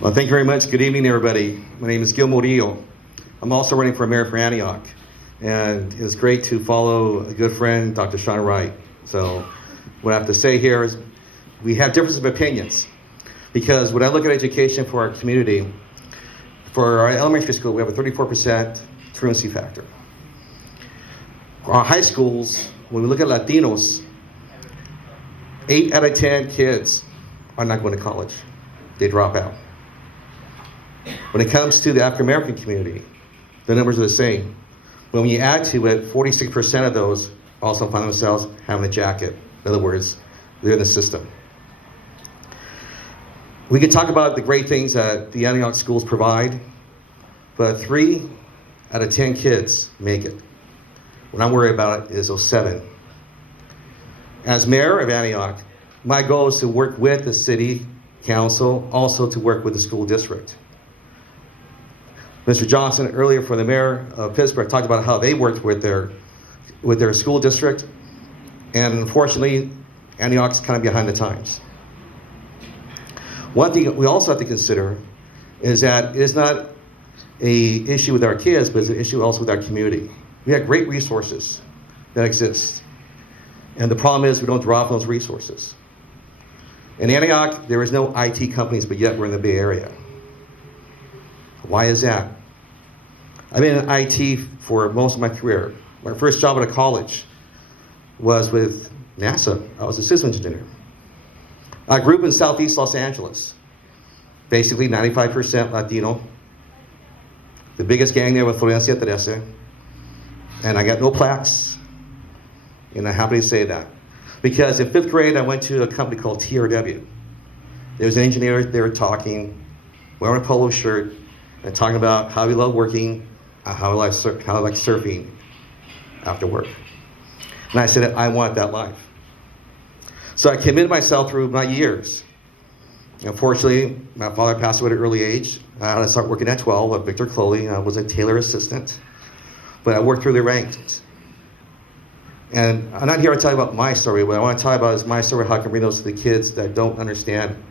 Well, thank you very much. Good evening, everybody. My name is Gil Murillo. I'm also running for mayor for Antioch. And it's great to follow a good friend, Dr. Sean Wright. So what I have to say here is we have differences of opinions. Because when I look at education for our community, for our elementary school, we have a 34% truancy factor. For our high schools, when we look at Latinos, 8 out of 10 kids are not going to college. They drop out. When it comes to the African American community, the numbers are the same. When you add to it, 46% of those also find themselves having a jacket. In other words, they're in the system. We could talk about the great things that the Antioch schools provide, but 3 out of 10 kids make it. What I'm worried about is those 7. As mayor of Antioch, my goal is to work with the city council, also to work with the school district. Mr. Johnson, earlier for the mayor of Pittsburgh, talked about how they worked with their school district, and unfortunately, Antioch's kind of behind the times. One thing we also have to consider is that it is not an issue with our kids, but it's an issue also with our community. We have great resources that exist, and the problem is we don't draw from those resources. In Antioch, there is no IT companies, but yet we're in the Bay Area. Why is that? I've been in IT for most of my career. My first job at a college was with NASA. I was a systems engineer. I grew up in Southeast Los Angeles, basically 95% Latino. The biggest gang there was Truancy, and I got no plaques, and I'm happy to say that. Because in 5th grade, I went to a company called TRW. There was an engineer there talking, wearing a polo shirt, and talking about how he loved working, how he liked surfing after work. And I said, I want that life. So I committed myself through my years. Unfortunately, my father passed away at an early age. I had to start working at 12 at Victor Clothing. I was a tailor assistant, but I worked through the ranks. And I'm not here to tell you about my story. What I want to tell you about is my story, how I can bring those to the kids that don't understand,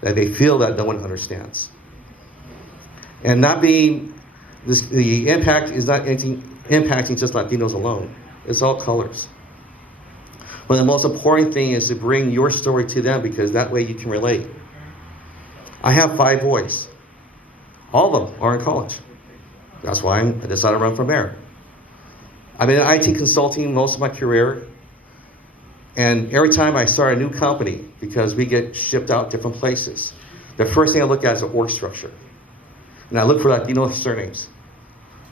that they feel that no one understands. And not being, the impact is not impacting just Latinos alone. It's all colors. But the most important thing is to bring your story to them, because that way you can relate. I have 5 boys. All of them are in college. That's why I decided to run for mayor. I've been in IT consulting most of my career. And every time I start a new company, because we get shipped out different places, the first thing I look at is the org structure. And I look for Latino surnames.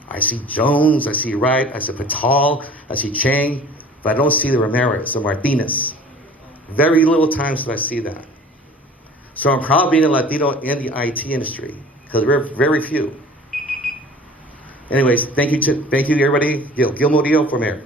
I see Jones, I see Wright, I see Patal, I see Chang, but I don't see the Ramirez, the Martinez. Very little times do I see that. So I'm proud of being a Latino in the IT industry, because we're very few. Anyways, thank you everybody. Gil Murillo for mayor.